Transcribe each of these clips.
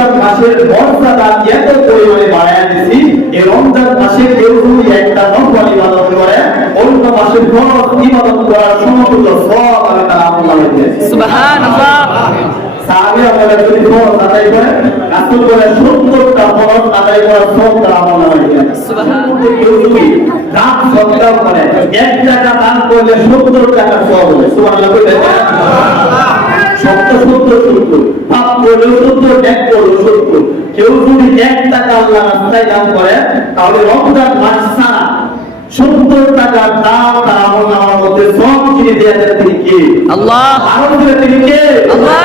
রমজান মাসের মর্যাদা এত পরিমাণে বাড়ায় দিছি এই রমজান মাসে কেউ যদি একটা নফল ইবাদত করে অন্য মাসের ফরজ ইবাদত করার সমতুল্য সব আমি তার দিয়েছি সুবহানাল্লাহ। সাহাবী আমলে যদি ফরজ আদায় করে রাসূল বলে 70টা ফরজ আদায় করার সব তার নামে সুবহানাল্লাহ। কেউ যদি দান সদকা করে এক টাকা দান করলে 70 টাকা সওয়াব হবে। সুবহানাল্লাহ। সত্য সত্য সত্য। পাপ করলেও সত্য ত্যাগ করলেও সত্য। কেউ যদি এক টাকা আল্লাহ রাস্তায় দান করে তাহলে রমজান মাস ছাড়া সত্তর টাকার দাম তার আমল নামার মধ্যে সব কিনে দেওয়া যায় তিনি কে? আল্লাহ। আরও দিলে তিনি কে? আল্লাহ।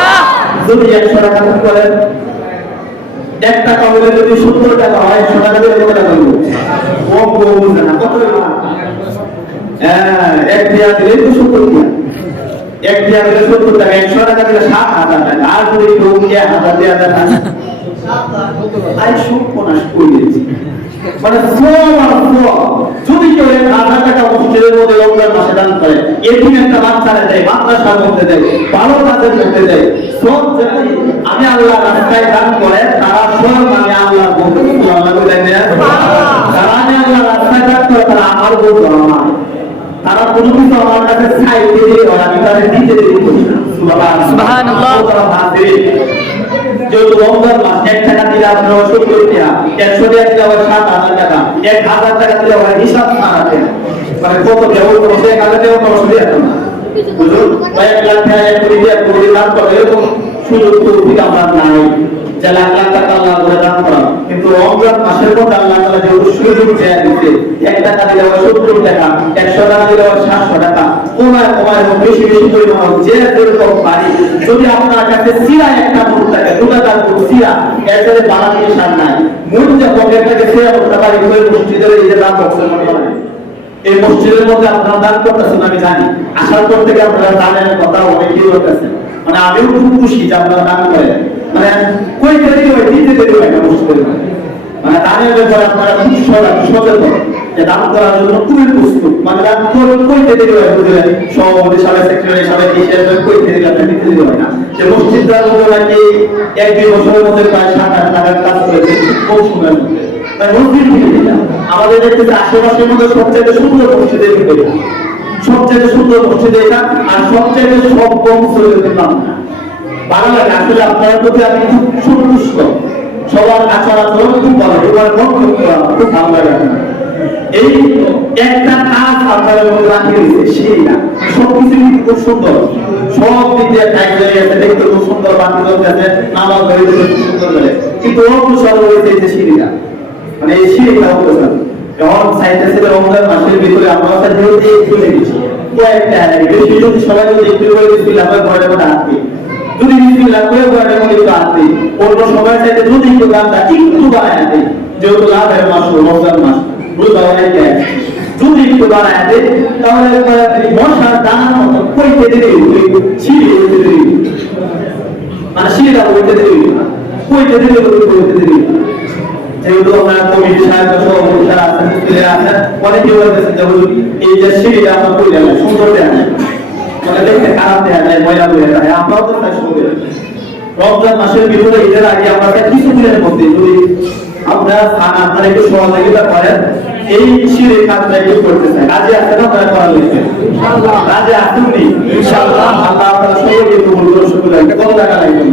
যদি একশো টাকা দান করেন এক টাকা হলে যদি সত্তর টাকা হয় একশো টাকা দিলে কত টাকা কম কম বুঝে না কত হ্যাঁ এক দেওয়া দিলে তো সত্তর দিয়া এক দেওয়া দিলে সত্তর টাকা একশো টাকা দিলে সাত হাজার টাকা। আর যদি কেউ এক হাজার দেওয়া টাকা আই সর্বনাশ করে দিয়েছি। মানে সব আর সব যদি কেউ এক হাজার টাকা মসজিদের মধ্যে রমজান মাসে দান করে এটিম একটা বাচ্চারে দেয় মাদ্রাসার মধ্যে দেয় ভালো কাজের মধ্যে দেয় সব জায়গায় আমি আল্লাহ রাস্তায় দান করে তারা সব আমি আল্লাহ বন্ধু আল্লাহ তারা আমি আল্লাহ রাস্তায় দান করে তারা আমার বন্ধু আমার। তারা কোনো কিছু আমার কাছে চাইতে দিয়ে করে আমি তাদের দিতে দিতে বলি না। সুবহানাল্লাহ। তারা ভাববে যেহেতু রমজান মাস এক টাকা দিলে আপনার সত্তর টাকা একশো টাকা দিলে আবার সাত হাজার টাকা এক হাজার টাকা দিলে আবার হিসাব ছাড়াতে মানে কত দেবো সে কাজে দেবো কোনো সুবিধা না। বুঝুন কয়েক লাখ টাকা এক কোটি দিয়ে কোটি দান করে এরকম সুযোগ তৌফিক আমরা নাই। যে লাখ লাখ টাকা আল্লাহ করে দান করা রমজান মাসের আল্লাহ সুযোগ দেয়া দিচ্ছে এক টাকা আবার সত্তর টাকা, একশো টাকা আবার সাতশো টাকা, কমায় এবং বেশি বেশি পরিমাণ যে যেরকম পারি। যদি আপনার কাছে সিরা একটা নোট থাকে নোট সিরা সাথে বাড়াতে সার নাই। যে সিরা পারি মসজিদের এই যে বক্সের। এই মসজিদের মধ্যে আপনারা দান করতেছেন, আমি জানি। আসার পর থেকে আপনারা দানের কথা মানে আমিও খুব খুশি যে আপনারা দান করেন। মানে কই দেরি হয় দিতে দেরি হয় না মসজিদের মানে দানের ব্যাপারে আপনারা খুব সচেতন যে দান করার জন্য খুবই প্রস্তুত। মানে দান করে কইতে দেরি হয় বুঝলেন সভাপতি সাহেব সেক্রেটারি সাহেব সাহেব কইতে দেরি আপনার দিতে দেরি হয় না। যে মসজিদটার মধ্যে নাকি এক দুই বছরের মধ্যে প্রায় সাত আট টাকার কাজ করেছে, কম সময়ের মধ্যে। তাই মসজিদ দিলাম আমাদের দেখতেছে আশেপাশের মধ্যে সবচেয়ে সুন্দর মসজিদের ভিতরে। সবচেয়ে সুন্দর মসজিদ এটা, আর সবচেয়ে সব কম দিলাম ভালো লাগে, আসলে আপনার প্রতি আমি খুব সন্তুষ্ট। সবার আচার আচরণ খুব ভালো এবার খুব ভালো লাগে। এই একটা কাজ মধ্যে দিয়েছে সেই না। সবকিছু কিন্তু খুব সুন্দর। সব দেখতে খুব সুন্দর খুব সুন্দর করে কিন্তু যে সিঁড়িটা। মানে এই সিঁড়িটা অগ্রসর যখন রমজান মাসের ভিতরে আমরা সাথে গেছি। কয়েকটা সবাই যদি একটু করে দিচ্ছিল ঘরের মধ্যে আটকে। যদি করে ঘরের মধ্যে একটু সাথে যদি একটু গানটা একটু দেয় যেহেতু লাভের মাস রমজান মাস দেয় তাহলে মশার মতো কইতে দিলে ছিঁড়ে দিলে মানে দিলে কইতে দিলে দিলে দেন সুন্দর দেন মানে খারাপ যায় ময়লা আমরাও তো শুনবে রমজান মাসের ভিতরে ঈদের আগে আমরা কিছু দিনের মধ্যে যদি আমরা আপনার আপনারা একটু সহযোগিতা করেন এই শিরে কাজটা একটু করতে চাই রাজি আছেন আপনারা করার লিখে রাজি আসেননি ইনশাআল্লাহ। আল্লাহ আপনারা সবাইকে কবুল করুন শুক্রিয়া। কত টাকা লাগবে?